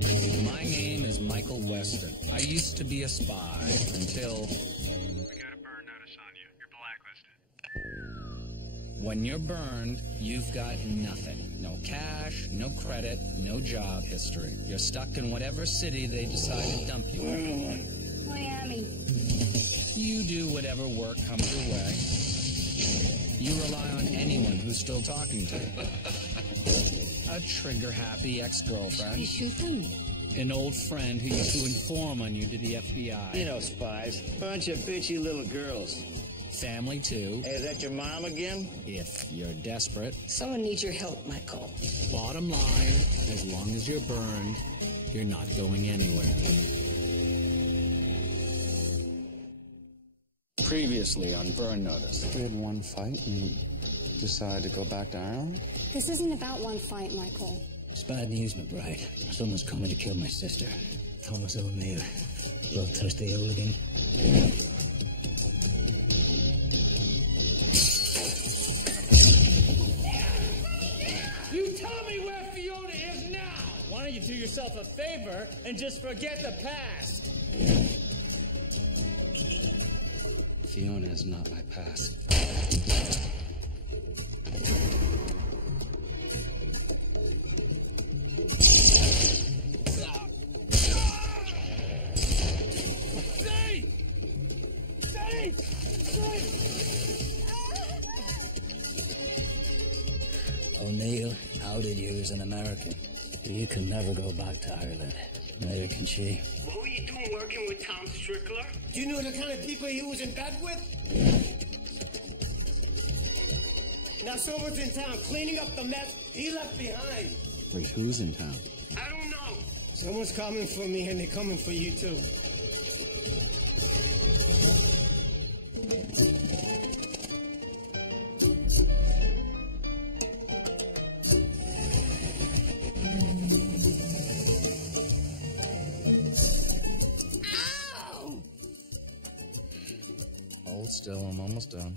My name is Michael Weston. I used to be a spy until... We got a burn notice on you. You're blacklisted. When you're burned, you've got nothing. No cash, no credit, no job history. You're stuck in whatever city they decide to dump you in. Miami. You do whatever work comes your way. You rely on anyone who's still talking to you. A trigger-happy ex-girlfriend. You shoot them? An old friend who used to inform on you to the FBI. You know spies. Bunch of bitchy little girls. Family, too. Hey, is that your mom again? If you're desperate. Someone needs your help, Michael. Bottom line, as long as you're burned, you're not going anywhere. Previously on Burn Notice. We had one fight and decided to go back to Ireland? This isn't about one fight, Michael. It's bad news, McBride. Someone's coming to kill my sister. Thomas O'Neill. Bloodthirsty hooligan. You tell me where Fiona is now! Why don't you do yourself a favor and just forget the past? Fiona is not my past. O'Neill outed you as an American. You can never go back to Ireland. Neither can she. What were you doing working with Tom Strickler? Do you know the kind of people he was in bed with? Now someone's in town cleaning up the mess he left behind. Wait, who's in town? I don't know. Someone's coming for me and they're coming for you too. Hold still, I'm almost done.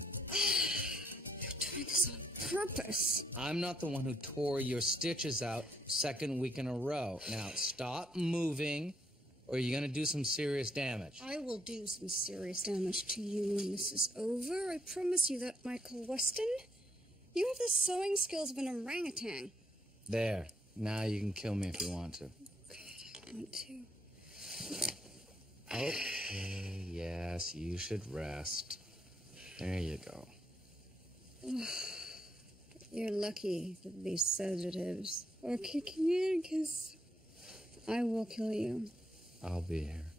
You're doing this on purpose. I'm not the one who tore your stitches out second week in a row. Now, stop moving, or you're gonna do some serious damage. I will do some serious damage to you when this is over. I promise you that, Michael Weston. You have the sewing skills of an orangutan. There. Now you can kill me if you want to. I want to. Okay, yes, you should rest. There you go. You're lucky that these sedatives are kicking in, because I will kill you. I'll be here.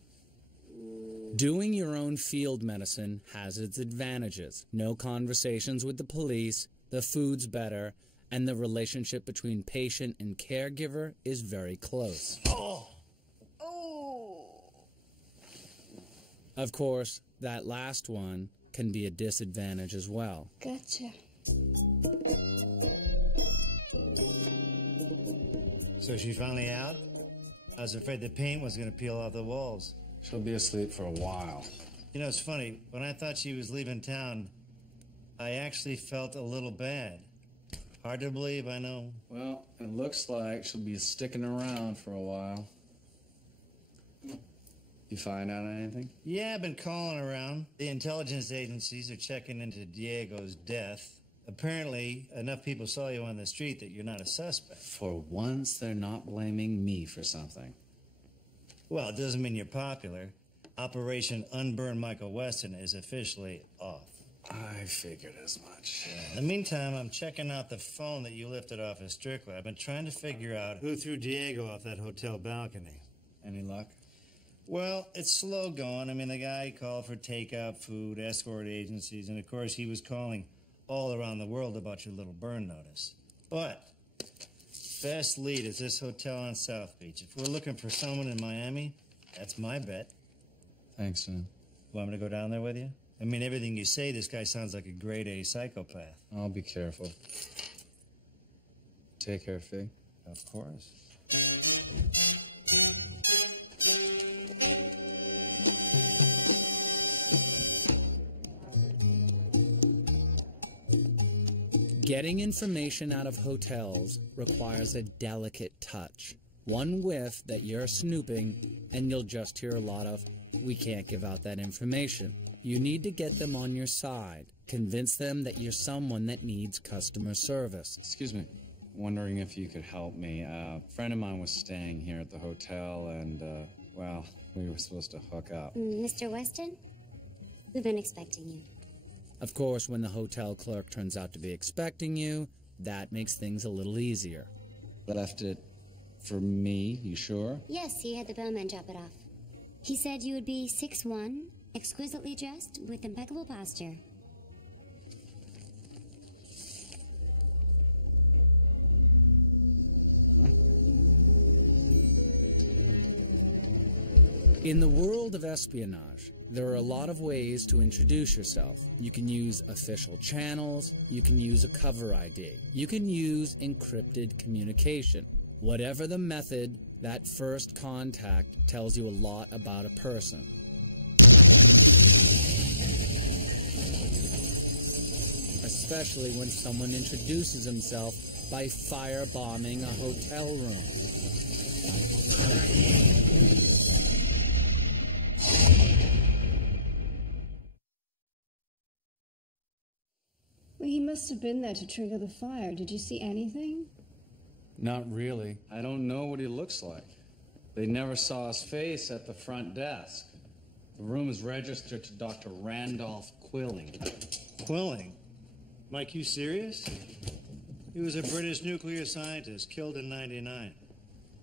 Doing your own field medicine has its advantages. No conversations with the police, the food's better, and the relationship between patient and caregiver is very close. Oh! Of course, that last one can be a disadvantage as well. Gotcha. So she finally out? I was afraid the paint was going to peel off the walls. She'll be asleep for a while. You know, it's funny. When I thought she was leaving town, I actually felt a little bad. Hard to believe, I know. Well, it looks like she'll be sticking around for a while. You find out anything? Yeah, I've been calling around. The intelligence agencies are checking into Diego's death. Apparently, enough people saw you on the street that you're not a suspect. For once, they're not blaming me for something. Well, it doesn't mean you're popular. Operation Unburn Michael Weston is officially off. I figured as much. In the meantime, I'm checking out the phone that you lifted off of Strickler. I've been trying to figure out who threw Diego off that hotel balcony. Any luck? Well, it's slow going. I mean, the guy called for takeout food, escort agencies, and of course he was calling all around the world about your little burn notice. But best lead is this hotel on South Beach. If we're looking for someone in Miami, that's my bet. Thanks, man. Want me to go down there with you? I mean, everything you say, this guy sounds like a grade A psychopath. I'll be careful. Take care, Fig. Of course. Getting information out of hotels requires a delicate touch. One whiff that you're snooping, and you'll just hear a lot of, "We can't give out that information." You need to get them on your side. Convince them that you're someone that needs customer service. Excuse me. Wondering if you could help me. A friend of mine was staying here at the hotel, and, well, we were supposed to hook up. Mr. Weston? We've been expecting you. Of course, when the hotel clerk turns out to be expecting you, that makes things a little easier. Left it for me, you sure? Yes, he had the bellman drop it off. He said you would be 6'1", exquisitely dressed, with impeccable posture. In the world of espionage, there are a lot of ways to introduce yourself. You can use official channels, you can use a cover ID, you can use encrypted communication. Whatever the method, that first contact tells you a lot about a person. Especially when someone introduces himself by firebombing a hotel room. Well, he must have been there to trigger the fire. Did you see anything? Not really. I don't know what he looks like. They never saw his face at the front desk. The room is registered to Dr. Randolph Quilling. Quilling? Mike, you serious? He was a British nuclear scientist, killed in '99.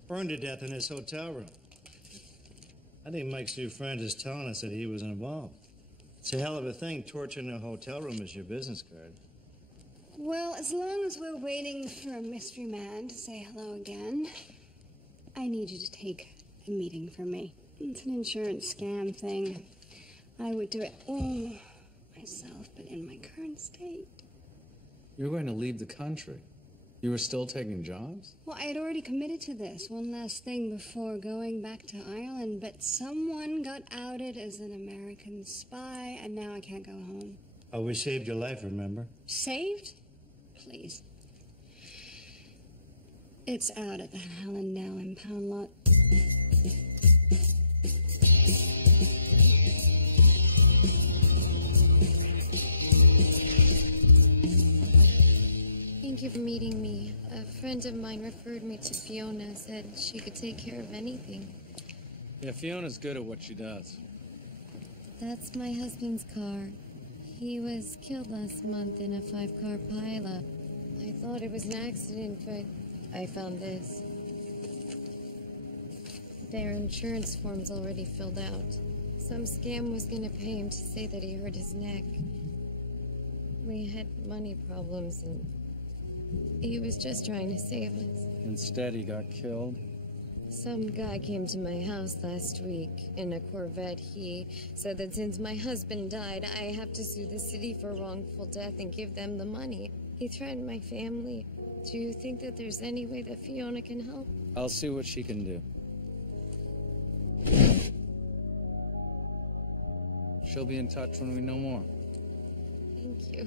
Burned to death in his hotel room. I think Mike's new friend is telling us that he was involved. It's a hell of a thing, torching a hotel room as your business card. Well, as long as we're waiting for a mystery man to say hello again, I need you to take a meeting for me. It's an insurance scam thing. I would do it all myself, but in my current state. You're going to leave the country. You were still taking jobs? Well, I had already committed to this. One last thing before going back to Ireland, but someone got outed as an American spy, and now I can't go home. Oh, we saved your life, remember? Saved? Please. It's out at the Hallandale impound lot. Thank you for meeting me. A friend of mine referred me to Fiona, said she could take care of anything. Yeah, Fiona's good at what she does. That's my husband's car. He was killed last month in a 5-car pileup. I thought it was an accident, but I found this. Their insurance form's already filled out. Some scam was gonna pay him to say that he hurt his neck. We had money problems, and he was just trying to save us. Instead, he got killed. Some guy came to my house last week in a Corvette. He said that since my husband died, I have to sue the city for wrongful death and give them the money. He threatened my family. Do you think that there's any way that Fiona can help? I'll see what she can do. She'll be in touch when we know more. Thank you.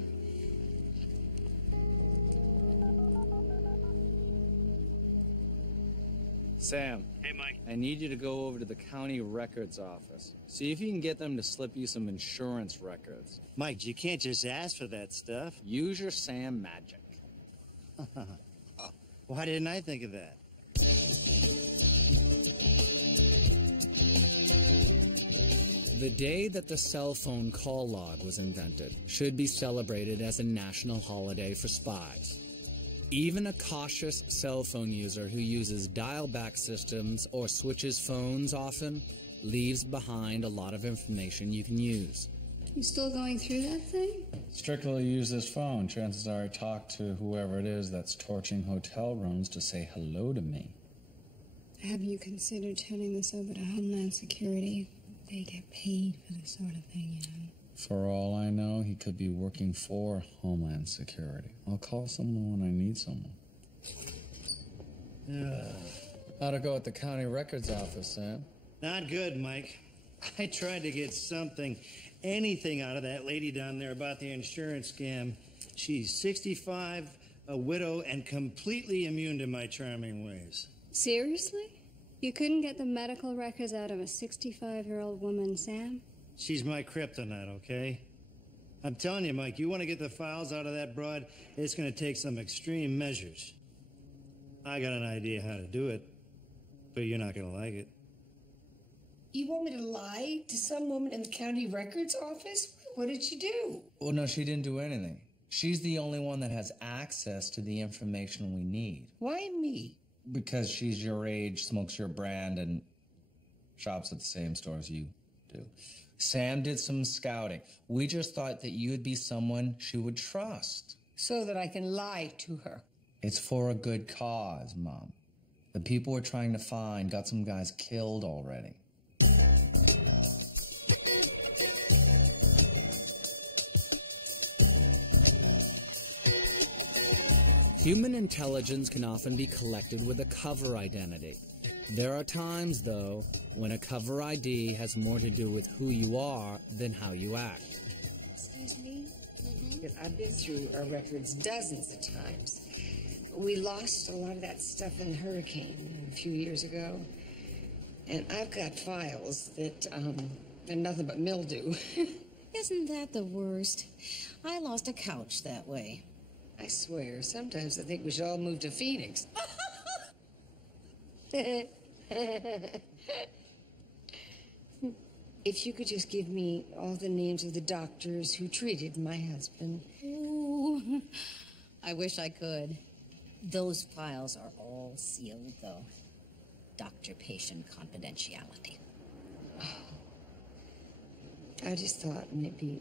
Sam. Hey, Mike. I need you to go over to the county records office. See if you can get them to slip you some insurance records. Mike, you can't just ask for that stuff. Use your Sam magic. Why didn't I think of that? The day that the cell phone call log was invented should be celebrated as a national holiday for spies. Even a cautious cell phone user who uses dial-back systems or switches phones often leaves behind a lot of information you can use. You still going through that thing? Strickler used his phone. Chances are he talked to whoever it is that's torching hotel rooms to say hello to me. Have you considered turning this over to Homeland Security? They get paid for this sort of thing, you know. For all I know, he could be working for Homeland Security. I'll call someone when I need someone. How'd it go at the county records office, Sam? Not good, Mike. I tried to get something, anything out of that lady down there about the insurance scam. She's 65, a widow, and completely immune to my charming ways. Seriously? You couldn't get the medical records out of a 65-year-old woman, Sam? She's my kryptonite, okay? I'm telling you, Mike, you want to get the files out of that broad, it's going to take some extreme measures. I got an idea how to do it, but you're not going to like it. You want me to lie to some woman in the county records office? What did she do? Well, no, she didn't do anything. She's the only one that has access to the information we need. Why me? Because she's your age, smokes your brand, and shops at the same store as you do. Sam did some scouting. We just thought that you'd be someone she would trust. So that I can lie to her. It's for a good cause, Mom. The people we're trying to find got some guys killed already. Human intelligence can often be collected with a cover identity. There are times, though, when a cover ID has more to do with who you are than how you act. Excuse me? Because I've been through our records dozens of times. We lost a lot of that stuff in the hurricane a few years ago. And I've got files that are nothing but mildew. Isn't that the worst? I lost a couch that way. I swear, sometimes I think we should all move to Phoenix. If you could just give me all the names of the doctors who treated my husband. Ooh, I wish I could. Those files are all sealed, though. Doctor-patient confidentiality. I just thought maybe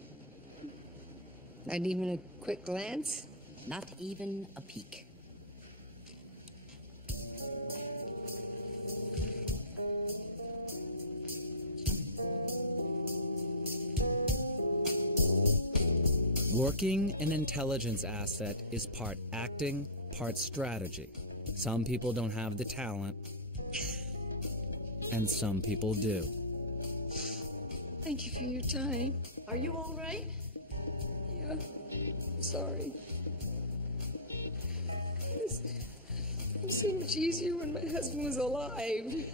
I'd even a quick glance. Not even a peek. Working an intelligence asset is part acting, part strategy. Some people don't have the talent, and some people do. Thank you for your time. Are you all right? Yeah, sorry. It was so much easier when my husband was alive.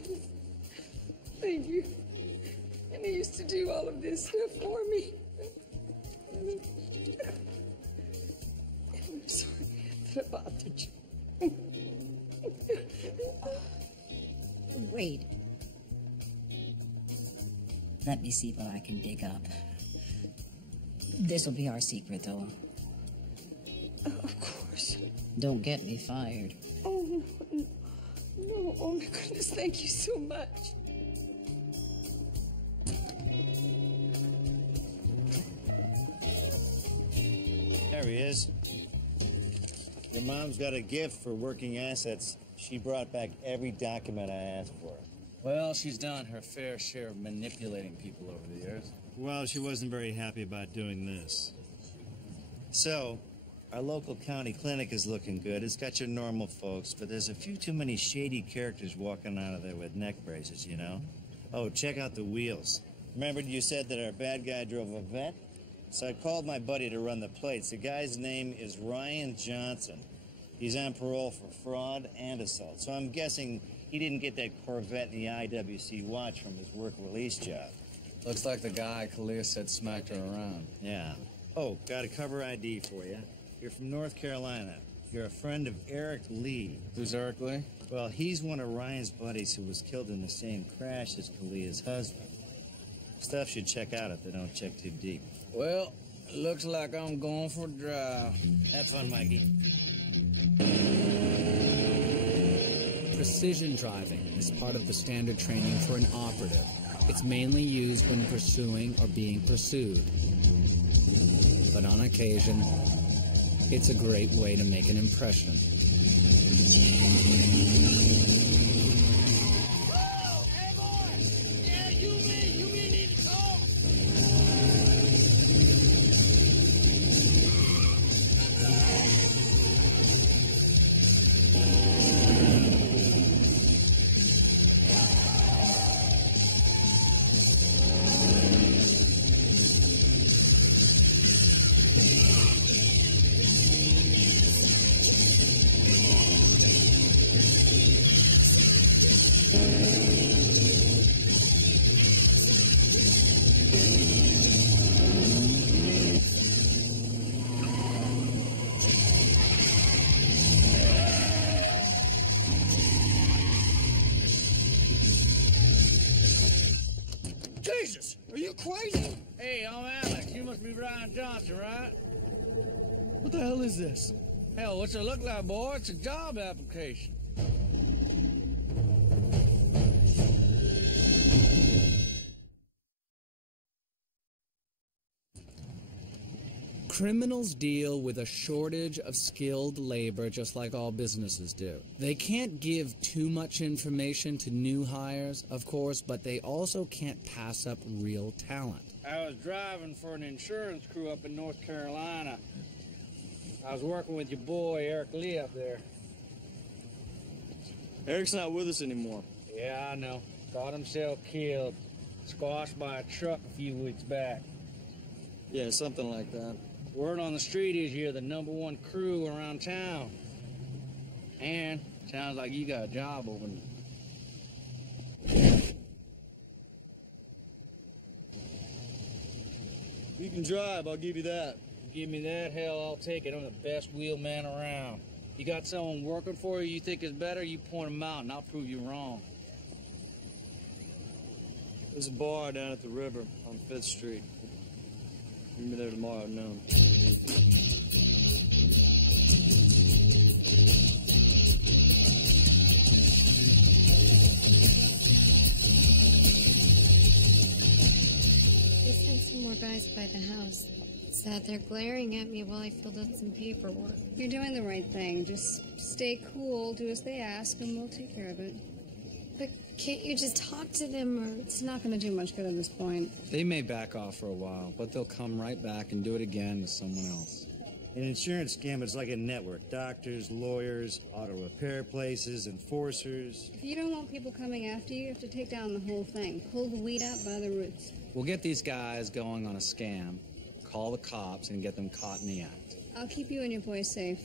Thank you. And he used to do all of this stuff for me. I'm sorry that I bothered you. Wait. Let me see what I can dig up. This'll be our secret, though. Of course. Don't get me fired. Oh, no. Oh, my goodness. Thank you so much. There he is. Your mom's got a gift for working assets. She brought back every document I asked for. Well, she's done her fair share of manipulating people over the years. Well, she wasn't very happy about doing this. So, our local county clinic is looking good. It's got your normal folks, but there's a few too many shady characters walking out of there with neck braces, you know? Oh, check out the wheels. Remember you said that our bad guy drove a vet? So I called my buddy to run the plates. The guy's name is Ryan Johnson. He's on parole for fraud and assault. So I'm guessing he didn't get that Corvette and the IWC watch from his work release job. Looks like the guy Kalia said smacked her around. Yeah. Oh, got a cover ID for you. You're from North Carolina. You're a friend of Eric Lee. Who's Eric Lee? Well, he's one of Ryan's buddies who was killed in the same crash as Kalia's husband. Stuff should check out if they don't check too deep. Well, looks like I'm going for a drive. Have fun, Mikey. Precision driving is part of the standard training for an operative. It's mainly used when pursuing or being pursued. But on occasion, it's a great way to make an impression. crazy. Hey, I'm Alex. You must be Brian Johnson, right? What the hell is this? Hell, what's it look like, boy? It's a job application. Criminals deal with a shortage of skilled labor just like all businesses do. They can't give too much information to new hires, of course, but they also can't pass up real talent. I was driving for an insurance crew up in North Carolina. I was working with your boy, Eric Lee, up there. Eric's not with us anymore. Yeah, I know. Got himself killed. Squashed by a truck a few weeks back. Yeah, something like that. Word on the street is you're the #1 crew around town. And sounds like you got a job open. You can drive, I'll give you that. Give me that, hell, I'll take it. I'm the best wheelman around. You got someone working for you think is better, you point them out and I'll prove you wrong. There's a bar down at the river on 5th Street. Meet me there tomorrow at noon. They sent some more guys by the house. Sat there glaring at me while I filled out some paperwork. You're doing the right thing. Just stay cool, do as they ask, and we'll take care of it. But can't you just talk to them, or... It's not going to do much good at this point. They may back off for a while, but they'll come right back and do it again with someone else. An insurance scam is like a network. Doctors, lawyers, auto repair places, enforcers. If you don't want people coming after you, you have to take down the whole thing. Pull the weed out by the roots. We'll get these guys going on a scam, call the cops, and get them caught in the act. I'll keep you and your boy safe.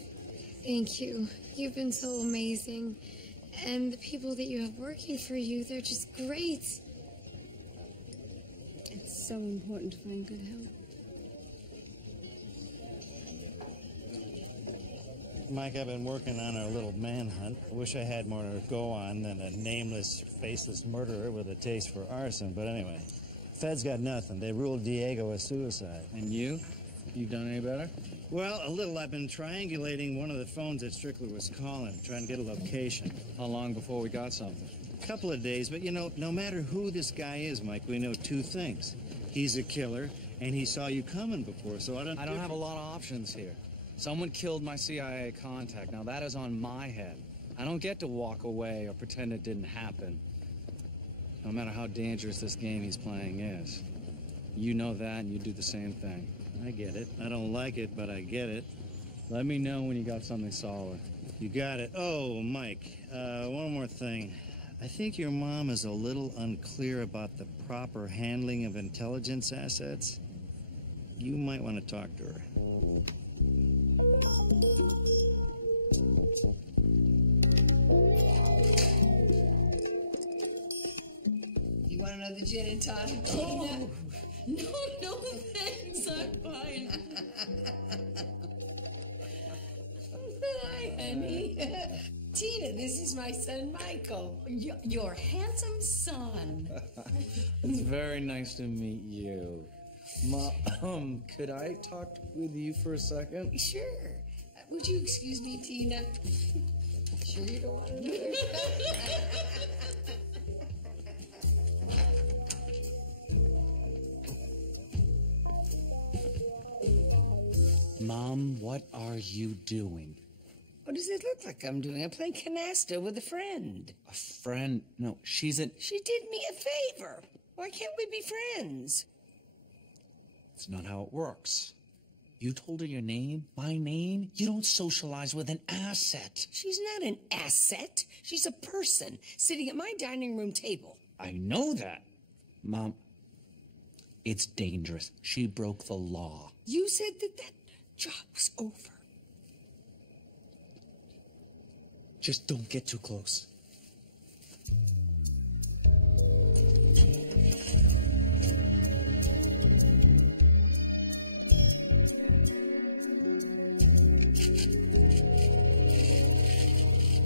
Thank you. You've been so amazing. And the people that you have working for you, they're just great. It's so important to find good help. Mike, I've been working on a little manhunt. I wish I had more to go on than a nameless, faceless murderer with a taste for arson. But anyway, Fed's got nothing. They ruled Diego a suicide. And you? You done any better? Well, a little. I've been triangulating one of the phones that Strickler was calling, trying to get a location. How long before we got something? A couple of days, but you know, no matter who this guy is, Mike, we know two things. He's a killer, and he saw you coming before, so I don't have a lot of options here. Someone killed my CIA contact. Now that is on my head. I don't get to walk away or pretend it didn't happen. No matter how dangerous this game he's playing is. You know that, and you do the same thing. I get it. I don't like it, but I get it. Let me know when you got something solid. You got it. Oh, Mike, one more thing. I think your mom is a little unclear about the proper handling of intelligence assets. You might want to talk to her. You want another gin and tonic? Oh, no, thanks. I'm fine. Hi, honey. Tina, this is my son, Michael. Your handsome son. It's very nice to meet you. Could I talk with you for a second? Sure. Would you excuse me, Tina? Sure you don't want another? Mom, what are you doing? What does it look like I'm doing? I'm playing canasta with a friend. A friend? No, she's an... She did me a favor. Why can't we be friends? It's not how it works. You told her your name, my name. You don't socialize with an asset. She's not an asset. She's a person sitting at my dining room table. I know that. Mom, it's dangerous. She broke the law. You said that job was over. Just don't get too close.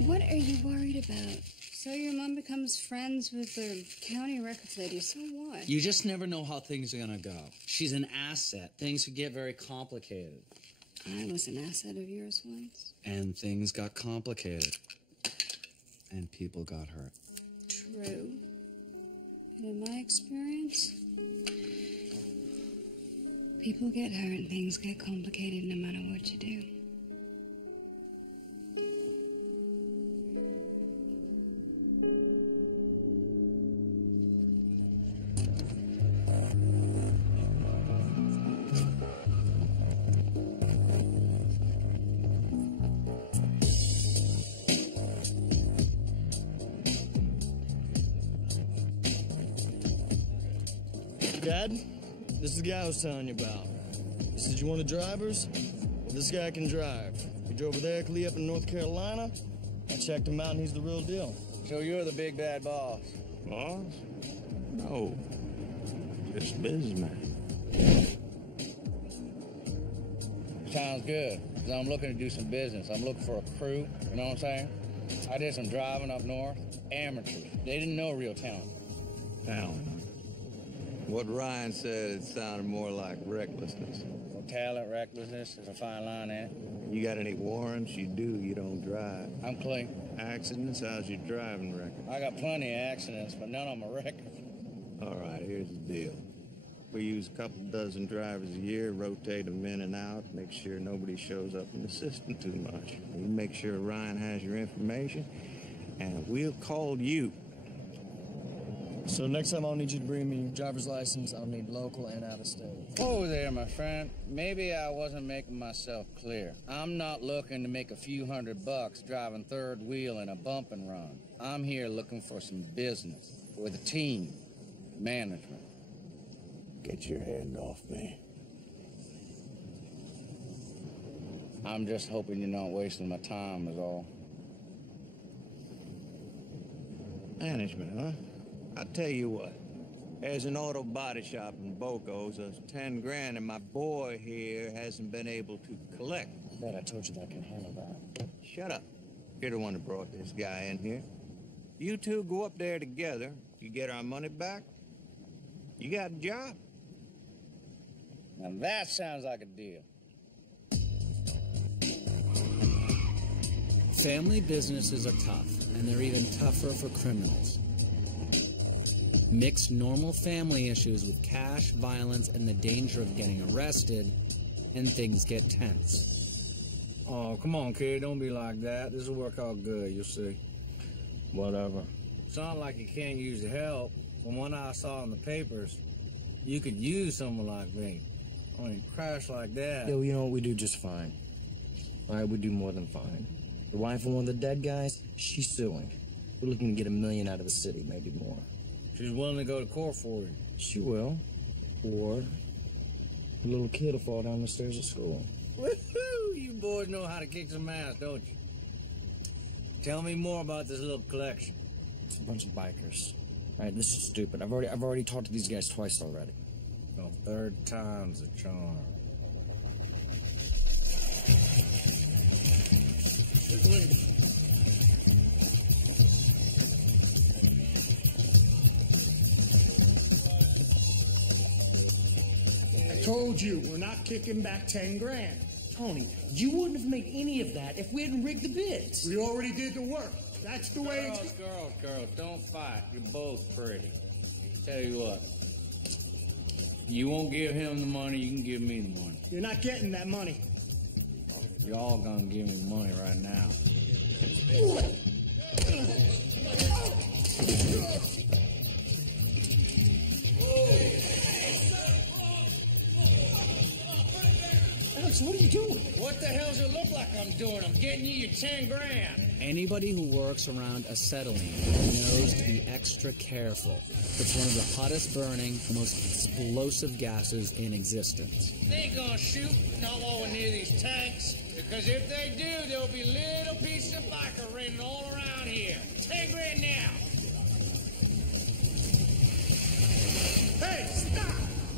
What are you worried about? So your mom becomes friends with the county records lady, so what? You just never know how things are gonna go. She's an asset. Things could get very complicated. I was an asset of yours once. And things got complicated. And people got hurt. True. And in my experience, people get hurt and things get complicated no matter what you do. Dad, this is the guy I was telling you about. He said, you want the drivers? Well, this guy can drive. He drove with Eric Lee up in North Carolina. I checked him out, and he's the real deal. So you're the big bad boss? Boss? No. Just businessman. Sounds good, because I'm looking to do some business. I'm looking for a crew, you know what I'm saying? I did some driving up north. Amateurs. They didn't know real talent. Talent? What Ryan said, it sounded more like recklessness. Well, talent, recklessness is a fine line, ain't it? You got any warrants? You do, you don't drive. I'm clean. Accidents? How's your driving record? I got plenty of accidents, but none on my record. All right, here's the deal. We use a couple dozen drivers a year, rotate them in and out, make sure nobody shows up in the system too much. We make sure Ryan has your information, and we'll call you. So next time I'll need you to bring me your driver's license. I'll need local and out of state. Oh there, my friend. Maybe I wasn't making myself clear. I'm not looking to make a few $100 driving third wheel in a bump and run. I'm here looking for some business with a team, management. Get your hand off me. I'm just hoping you're not wasting my time is all. Management, huh? I'll tell you what. There's an auto body shop in Boco's. There's 10 grand, and my boy here hasn't been able to collect. Dad, I told you that I can handle that. Shut up. You're the one that brought this guy in here. You two go up there together. You get our money back. You got a job. Now that sounds like a deal. Family businesses are tough, and they're even tougher for criminals. Mix normal family issues with cash, violence, and the danger of getting arrested, and things get tense. Oh, come on, kid. Don't be like that. This will work out good, you'll see. Whatever. It's not like you can't use the help. From what I saw in the papers, you could use someone like me. I mean, crash like that. Yeah, well, you know what? We do just fine. All right, we do more than fine. The wife of one of the dead guys, she's suing. We're looking to get $1 million out of the city, maybe more. She's willing to go to court for you. She will. Or the little kid will fall down the stairs at school. Woohoo! You boys know how to kick some ass, don't you? Tell me more about this little collection. It's a bunch of bikers. All right, this is stupid. I've already talked to these guys twice already. Well, third time's a charm. I told you, we're not kicking back 10 grand. Tony, you wouldn't have made any of that if we hadn't rigged the bids. We already did the work. That's the way it's... Girls, don't fight. You're both pretty. Tell you what. You won't give him the money, you can give me the money. You're not getting that money. Y'all gonna give me the money right now. Alex, what are you doing? What the hell does it look like I'm doing? I'm getting you your 10 grand. Anybody who works around acetylene knows to be extra careful. It's one of the hottest burning, most explosive gases in existence. They ain't gonna shoot not while we're near these tanks, because if they do, there'll be little pieces of biker raining all around here. 10 grand now. Hey, stop!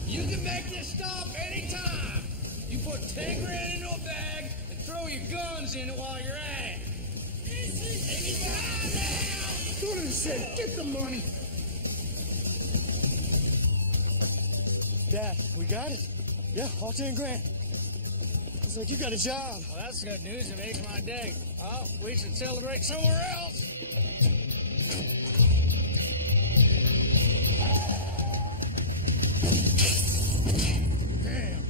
You can make this stop anytime. You put 10 grand into a bag and throw your guns in it while you're at it. Anytime now! Go to the safe. Get the money. Dad, we got it. Yeah, all 10 grand. Looks like you got a job. Well, that's good news. It makes my day. Oh, we should celebrate somewhere else. Damn.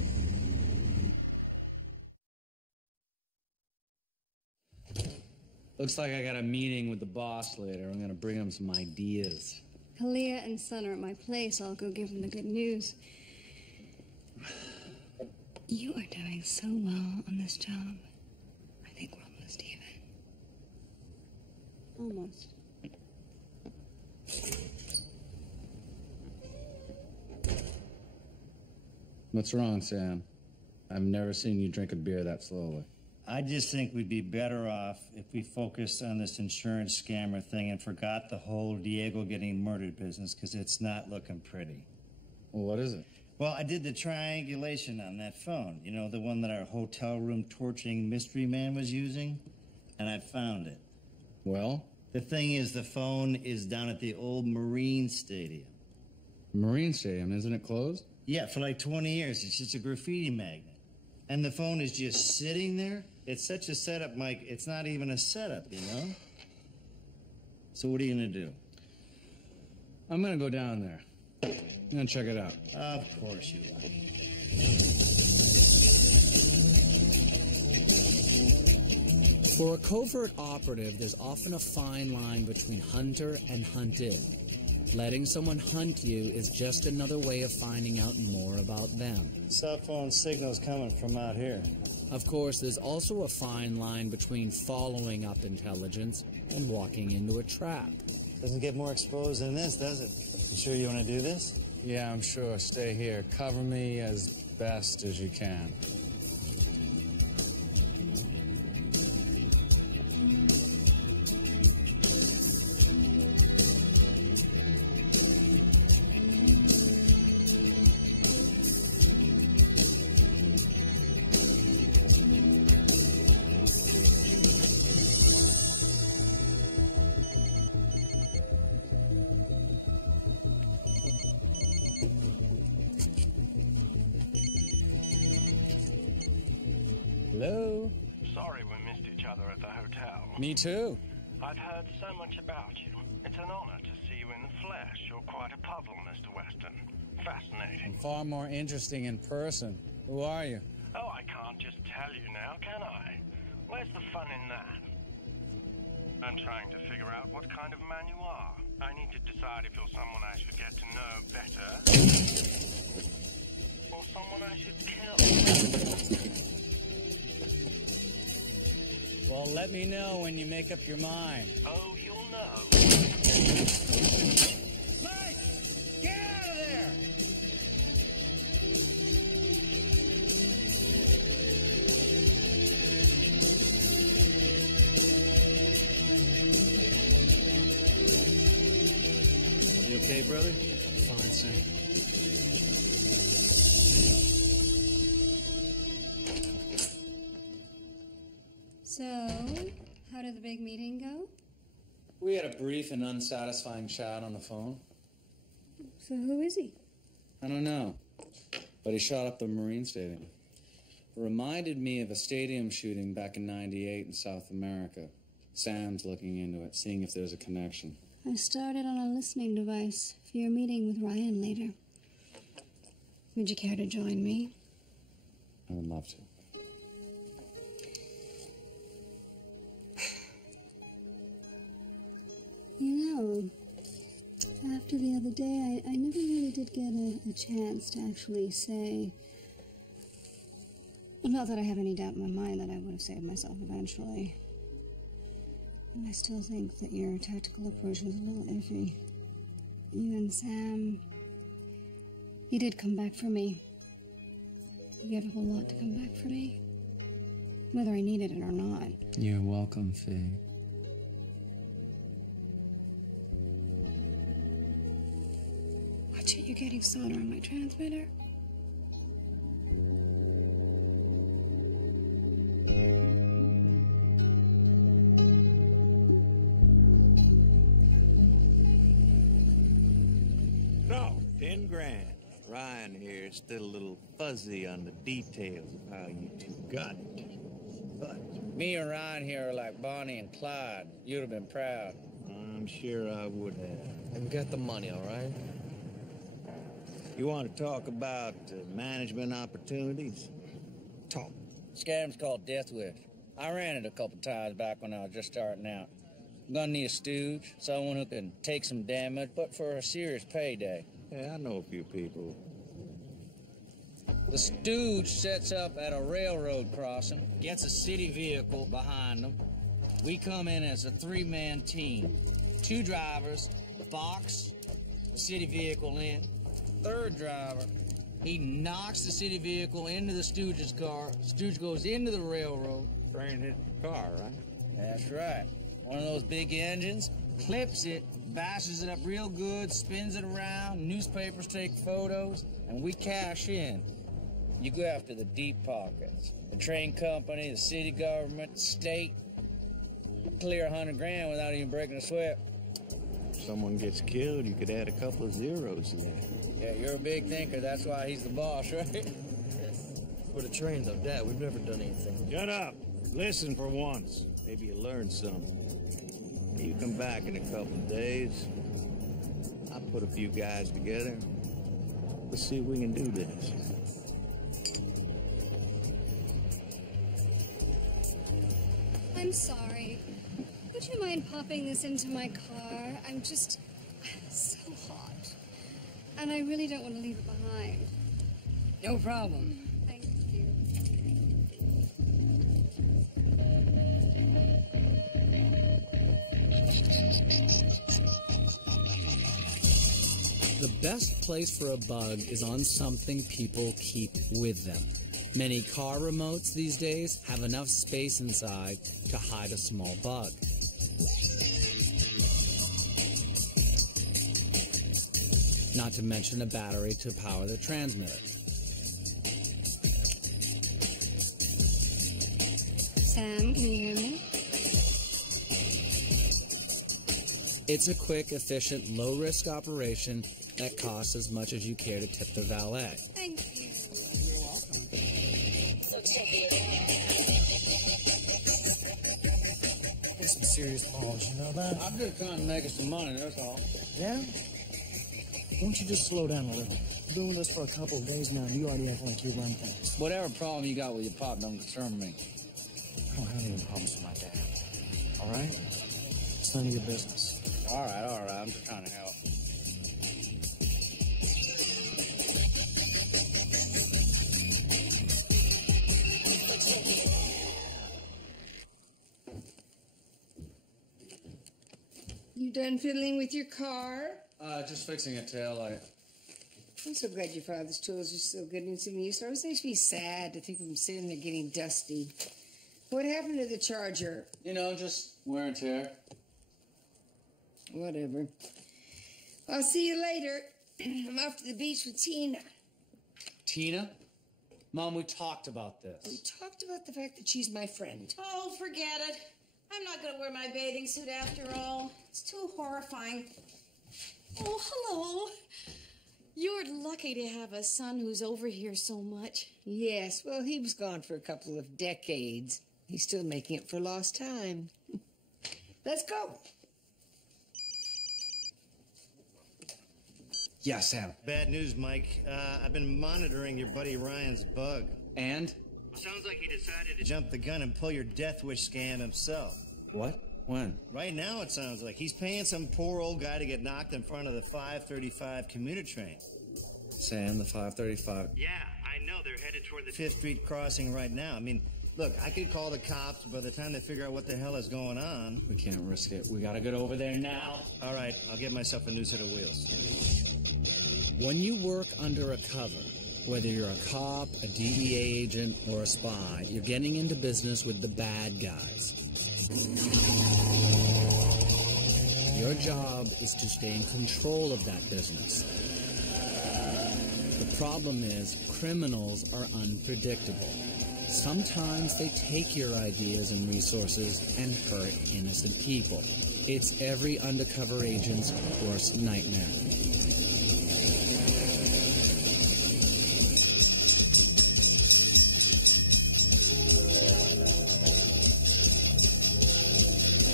Looks like I got a meeting with the boss later. I'm gonna bring him some ideas. Kalia and Son are at my place. I'll go give them the good news. You are doing so well on this job. I think we're almost even. Almost. What's wrong, Sam? I've never seen you drink a beer that slowly. I just think we'd be better off if we focused on this insurance scammer thing and forgot the whole Diego getting murdered business, because it's not looking pretty. Well, what is it? Well, I did the triangulation on that phone. You know, the one that our hotel room torching mystery man was using? And I found it. Well? The thing is, the phone is down at the old Marine Stadium. Marine Stadium, isn't it closed? Yeah, for like 20 years. It's just a graffiti magnet. And the phone is just sitting there. It's such a setup, Mike. It's not even a setup, you know? So what are you going to do? I'm gonna go down there. I'm gonna check it out. Of course you will. For a covert operative, there's often a fine line between hunter and hunted. Letting someone hunt you is just another way of finding out more about them. Cell phone signals coming from out here. Of course, there's also a fine line between following up intelligence and walking into a trap. Doesn't get more exposed than this, does it? You sure you want to do this? Yeah, I'm sure. Stay here. Cover me as best as you can. Hello? Sorry we missed each other at the hotel. Me too. I've heard so much about you. It's an honor to see you in the flesh. You're quite a puzzle, Mr. Weston. Fascinating. I'm far more interesting in person. Who are you? Oh, I can't just tell you now, can I? Where's the fun in that? I'm trying to figure out what kind of man you are. I need to decide if you're someone I should get to know better, or someone I should kill. Well, let me know when you make up your mind. Oh, you'll know. Mike! Get out of there! You okay, brother? Fine, Sam. So, how did the big meeting go? We had a brief and unsatisfying chat on the phone. So who is he? I don't know, but he shot up the Marine Stadium. It reminded me of a stadium shooting back in '98 in South America. Sam's looking into it, seeing if there's a connection. I started on a listening device for your meeting with Ryan later. Would you care to join me? I would love to. You know, after the other day, I never really did get a chance to actually say... Not that I have any doubt in my mind that I would have saved myself eventually. And I still think that your tactical approach was a little iffy. You and Sam... You did come back for me. You gave up a lot to come back for me. Whether I needed it or not. You're welcome, Faye. Watch it, you're getting solder on my transmitter. No. 10 grand. Ryan here is still a little fuzzy on the details of how you two got it. But Me and Ryan here are like Bonnie and Clyde. You'd have been proud. I'm sure I would have. And we got the money, all right? You want to talk about management opportunities? Talk. Scam's called Death Wish. I ran it a couple times back when I was just starting out. I'm gonna need a stooge, someone who can take some damage, but for a serious payday. Yeah, I know a few people. The stooge sets up at a railroad crossing, gets a city vehicle behind them. We come in as a 3-man team. 2 drivers, box the city vehicle in. 3rd driver, he knocks the city vehicle into the stooge's car. Stooge goes into the railroad. Train hit the car, right? That's right. One of those big engines, clips it, bashes it up real good, spins it around, newspapers take photos, and we cash in. You go after the deep pockets. The train company, the city government, the state. Clear 100 grand without even breaking a sweat. If someone gets killed, you could add a couple of zeros to that. Yeah, you're a big thinker. That's why he's the boss, right? For the train, though, Dad, we've never done anything. Shut up. Listen for once. Maybe you learn something. You come back in a couple of days. I'll put a few guys together. Let's see if we can do this. I'm sorry. Would you mind popping this into my car? I'm just so hot. And I really don't want to leave it behind. No problem. Thank you. The best place for a bug is on something people keep with them. Many car remotes these days have enough space inside to hide a small bug. Not to mention a battery to power the transmitter. Sam, can you hear me? It's a quick, efficient, low-risk operation that costs as much as you care to tip the valet. Thank you. It's some serious balls, you know that? I'm just trying to make us some money, that's all. Yeah? Why don't you just slow down a little? You've been with us for a couple of days now, and you already act like you run things. Whatever problem you got with your pop don't concern me. I don't have any problems with my dad. All right? It's none of your business. All right. I'm just trying to help. You done fiddling with your car? Just fixing a taillight. I'm so glad your father's tools are still good and some use. It always makes me sad to think of them sitting there getting dusty. What happened to the charger? You know, just wear and tear. Whatever. I'll see you later. I'm off to the beach with Tina. Tina? Mom, we talked about this. We talked about the fact that she's my friend. Oh, forget it. I'm not going to wear my bathing suit after all. It's too horrifying. Oh, hello. You're lucky to have a son who's over here so much. Yes, well, he was gone for a couple of decades. He's still making it for lost time. Let's go. Yeah, Sam. Bad news, Mike. I've been monitoring your buddy Ryan's bug. And? Sounds like he decided to jump the gun and pull your death wish scam himself. What? When? Right now, it sounds like he's paying some poor old guy to get knocked in front of the 535 commuter train. Sam, the 535. Yeah, I know. They're headed toward the 5th Street crossing right now. I mean, look, I could call the cops. By the time they figure out what the hell is going on... We can't risk it. We gotta get over there now. All right, I'll get myself a new set of wheels. When you work under a cover, whether you're a cop, a DEA agent, or a spy, you're getting into business with the bad guys. Your job is to stay in control of that business. The problem is, criminals are unpredictable. Sometimes they take your ideas and resources and hurt innocent people. It's every undercover agent's worst nightmare.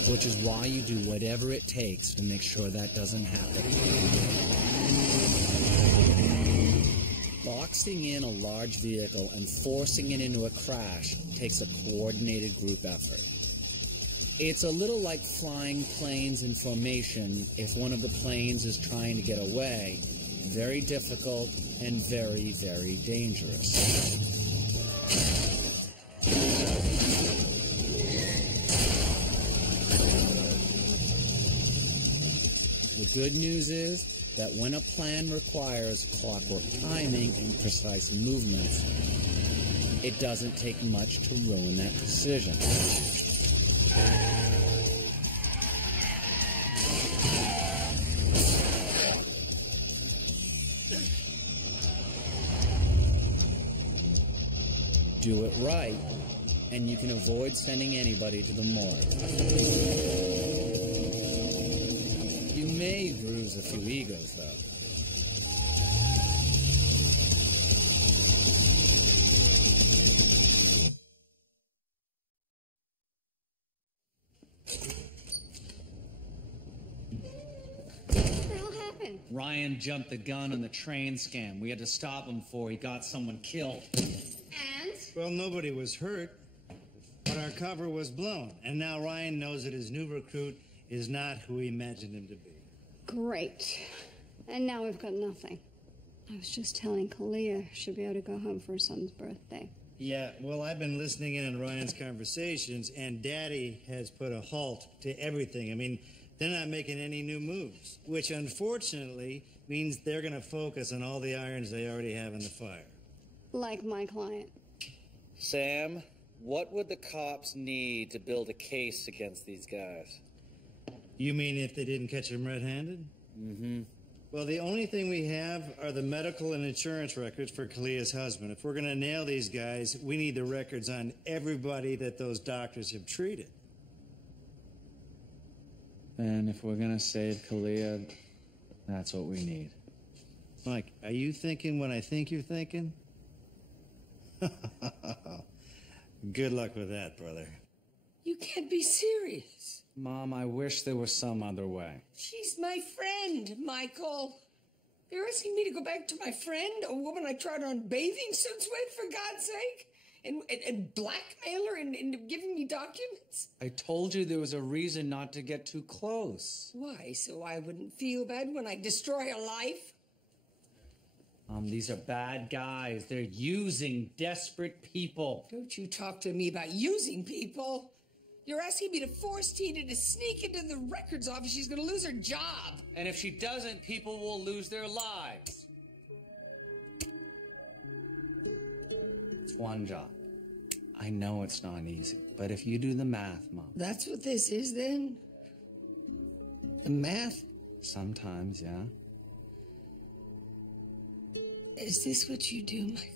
which is why you do whatever it takes to make sure that doesn't happen. Boxing in a large vehicle and forcing it into a crash takes a coordinated group effort. It's a little like flying planes in formation if one of the planes is trying to get away. Very difficult and very, very dangerous. The good news is that when a plan requires clockwork timing and precise movements, it doesn't take much to ruin that decision. Do it right, and you can avoid sending anybody to the morgue. You may bruise a few egos, though. What the hell happened? Ryan jumped the gun on the train scam. We had to stop him before he got someone killed. And? Well, nobody was hurt, but our cover was blown. And now Ryan knows that his new recruit is not who he imagined him to be. Great. And now we've got nothing. I was just telling Kalia she'll be able to go home for her son's birthday. Yeah, well, I've been listening in on Ryan's conversations, and Daddy has put a halt to everything. I mean, they're not making any new moves, which unfortunately means they're going to focus on all the irons they already have in the fire. Like my client. Sam, what would the cops need to build a case against these guys? You mean if they didn't catch him red-handed? Mm-hmm. Well, the only thing we have are the medical and insurance records for Kalia's husband. If we're going to nail these guys, we need the records on everybody that those doctors have treated. And if we're gonna save Kalia, that's what we need. Mike, are you thinking what I think you're thinking? Good luck with that, brother. You can't be serious. Mom, I wish there was some other way. She's my friend, Michael. You're asking me to go back to my friend, a woman I tried on bathing suits with, for God's sake? And blackmail her into giving me documents? I told you there was a reason not to get too close. Why, so I wouldn't feel bad when I destroy a life? These are bad guys. They're using desperate people. Don't you talk to me about using people. You're asking me to force Tina to sneak into the records office. She's going to lose her job. And if she doesn't, people will lose their lives. It's one job. I know it's not easy, but if you do the math, Mom. That's what this is, then? The math? Sometimes, yeah. Is this what you do, Michael?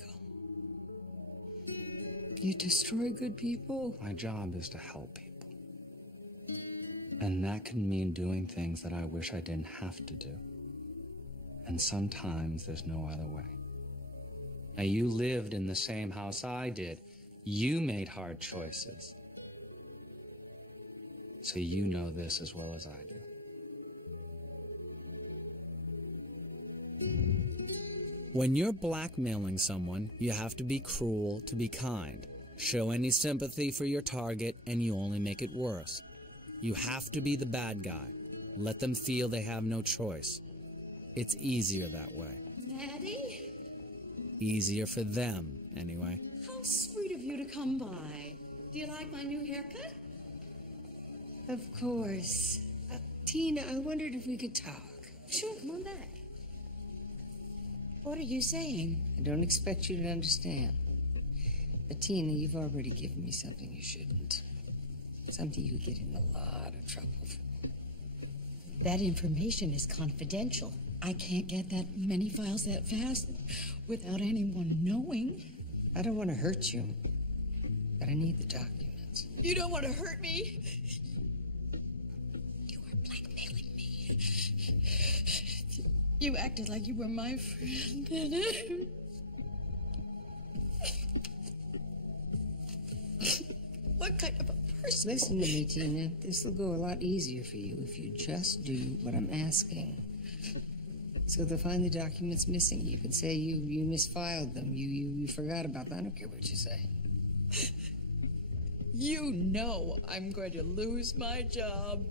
You destroy good people? My job is to help people. And that can mean doing things that I wish I didn't have to do. And sometimes there's no other way. Now, you lived in the same house I did. You made hard choices. So you know this as well as I do. When you're blackmailing someone, you have to be cruel to be kind. Show any sympathy for your target, and you only make it worse. You have to be the bad guy. Let them feel they have no choice. It's easier that way. Maddie? Easier for them, anyway. How sweet of you to come by. Do you like my new haircut? Of course. Tina, I wondered if we could talk. Sure, come on back. What are you saying? I don't expect you to understand. But Tina, you've already given me something you shouldn't. Something you could get in a lot of trouble for. That information is confidential. I can't get that many files that fast without anyone knowing. I don't want to hurt you, but I need the documents. You don't want to hurt me? You are blackmailing me. You acted like you were my friend. What kind of a person Just listen to me, Tina. This will go a lot easier for you if you just do what I'm asking. So they'll find the documents missing. You can say you misfiled them. You forgot about them. I don't care what you say. You know I'm going to lose my job,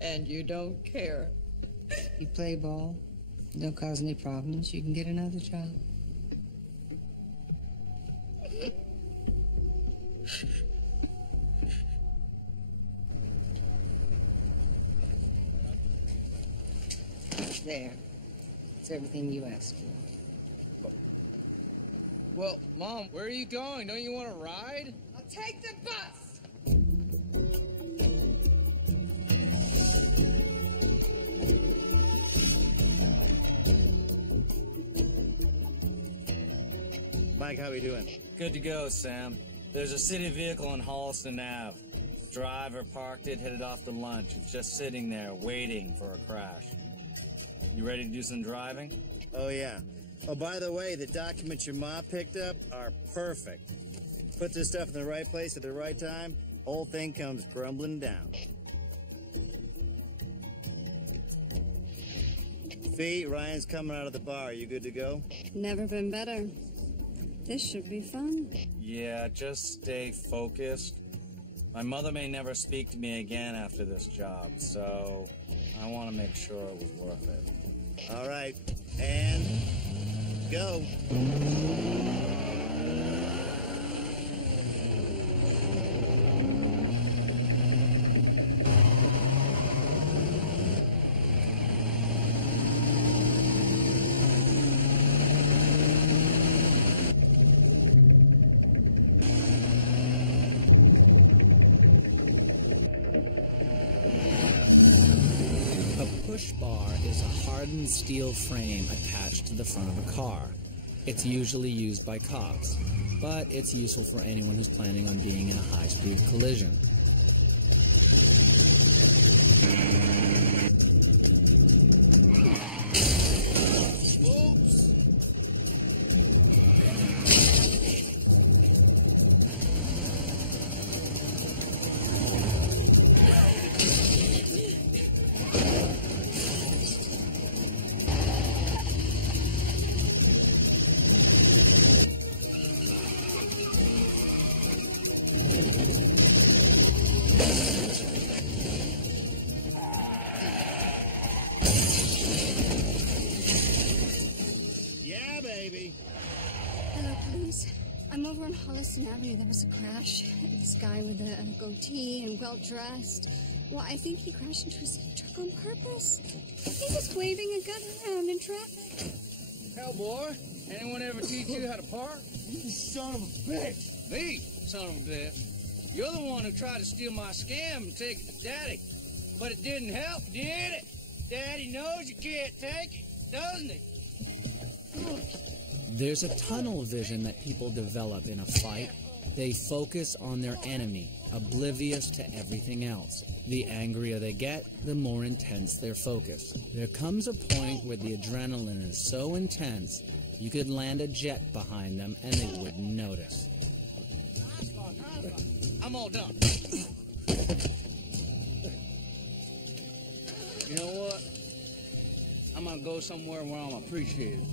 and you don't care. You play ball, don't cause any problems, you can get another job. There. It's everything you asked for. Well, Mom, where are you going? Don't you want to ride? I'll take the bus. Mike, how we doing? Good to go, Sam. There's a city vehicle on Holliston Ave. Driver parked it, headed off to lunch. It's just sitting there, waiting for a crash. You ready to do some driving? Oh, yeah. Oh, by the way, the documents your mom picked up are perfect. Put this stuff in the right place at the right time, whole thing comes crumbling down. Fee, Ryan's coming out of the bar. You good to go? Never been better. This should be fun. Yeah, just stay focused. My mother may never speak to me again after this job, so I want to make sure it was worth it. All right, and go. Push bar is a hardened steel frame attached to the front of a car. It's usually used by cops, but it's useful for anyone who's planning on being in a high-speed collision. Hello, police. I'm over on Holliston Avenue. There was a crash. This guy with a goatee and well-dressed. Well, I think he crashed into his truck on purpose. He was waving a gun around in traffic. Hell, boy, anyone ever teach you how to park? You son of a bitch. Me, son of a bitch. You're the one who tried to steal my scam and take it to Daddy. But it didn't help, did it? Daddy knows you can't take it, doesn't he? There's a tunnel vision that people develop in a fight. They focus on their enemy, oblivious to everything else. The angrier they get, the more intense their focus. There comes a point where the adrenaline is so intense, you could land a jet behind them and they wouldn't notice. I'm all done. You know what? I'm gonna go somewhere where I'm appreciated.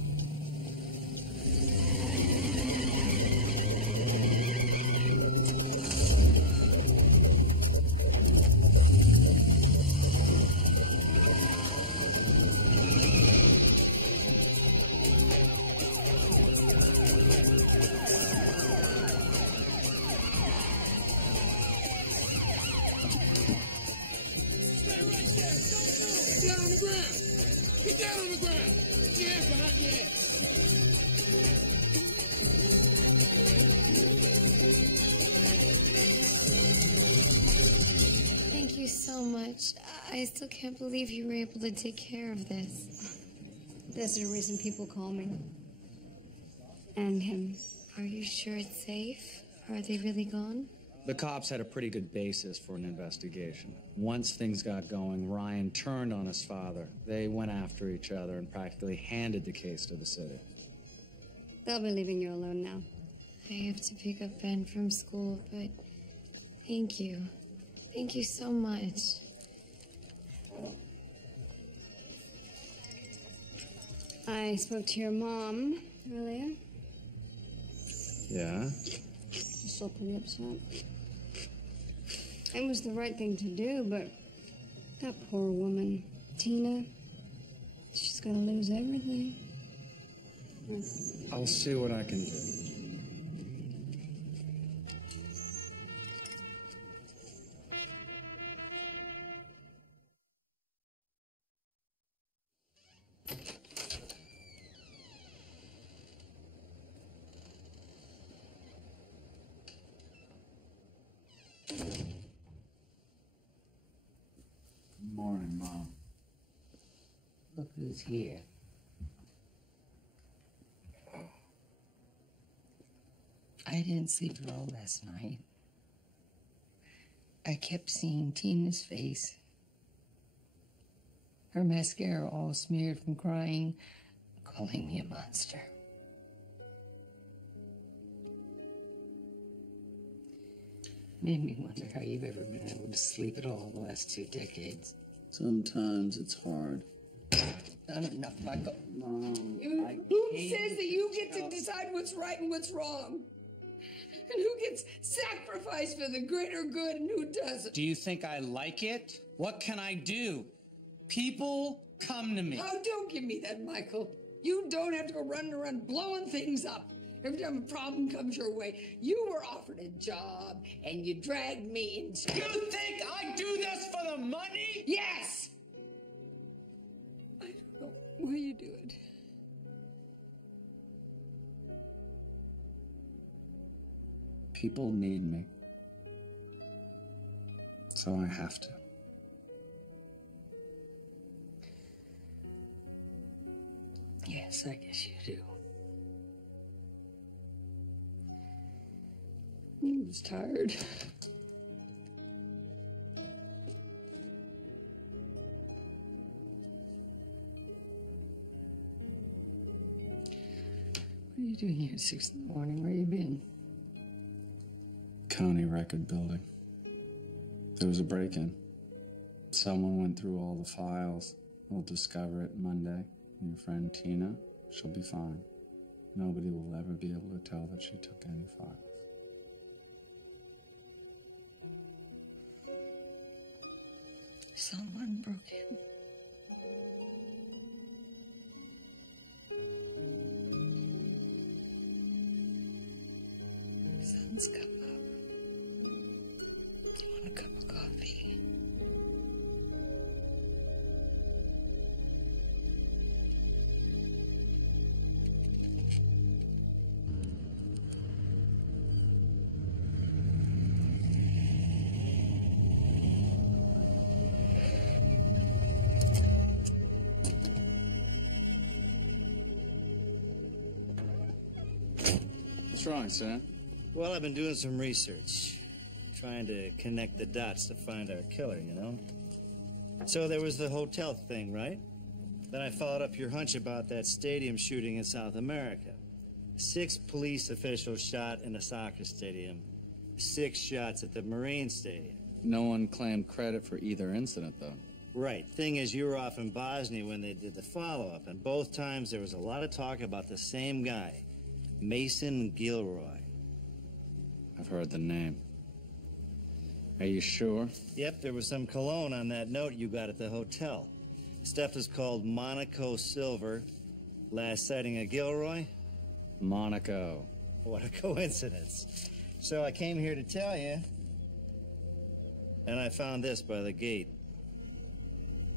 Thank you so much. I still can't believe you were able to take care of this. There's a reason people call me. And him. Are you sure it's safe? Are they really gone? The cops had a pretty good basis for an investigation. Once things got going, Ryan turned on his father. They went after each other and practically handed the case to the city. They'll be leaving you alone now. I have to pick up Ben from school, but Thank you. Thank you so much. I spoke to your mom earlier. Yeah? She's still pretty upset. It was the right thing to do, but that poor woman, Tina, she's gonna lose everything. I'll see what I can do. Good morning, Mom. Look who's here. I didn't sleep at all last night. I kept seeing Tina's face. Her mascara all smeared from crying, calling me a monster. Made me wonder how you've ever been able to sleep at all in the last 2 decades. Sometimes it's hard. Not enough, Michael. Mom, Who says that you get to decide what's right and what's wrong? And who gets sacrificed for the greater good and who doesn't? Do you think I like it? What can I do? People come to me. Oh, don't give me that, Michael. You don't have to go running around blowing things up every time a problem comes your way. You were offered a job and you dragged me into it. You think I do this for the money? Yes! I don't know why you do it. People need me. So I have to. Yes, I guess you do. I was tired. What are you doing here at 6 in the morning? Where you been? County record building. There was a break-in. Someone went through all the files. We'll discover it Monday. Your friend Tina, she'll be fine. Nobody will ever be able to tell that she took any files. Someone broke in. The sun's come up. You want a cup of coffee? What's wrong, son? Well, I've been doing some research, trying to connect the dots to find our killer, you know? So there was the hotel thing, right? Then I followed up your hunch about that stadium shooting in South America. 6 police officials shot in a soccer stadium, 6 shots at the Marine Stadium. No one claimed credit for either incident, though. Right. Thing is, you were off in Bosnia when they did the follow-up, and both times there was a lot of talk about the same guy, Mason Gilroy. I've heard the name. Are you sure? Yep, there was some cologne on that note you got at the hotel. Stuff is called Monaco Silver. Last sighting of Gilroy? Monaco. What a coincidence. So I came here to tell you, and I found this by the gate.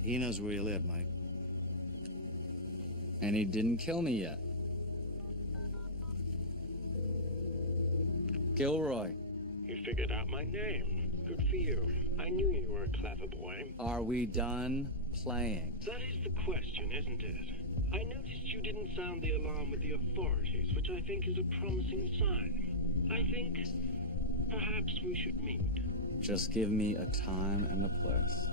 He knows where you live, Mike. And he didn't kill me yet. Gilroy. You figured out my name. Good for you. I knew you were a clever boy. Are we done playing? That is the question, isn't it? I noticed you didn't sound the alarm with the authorities, which I think is a promising sign. I think perhaps we should meet. Just give me a time and a place.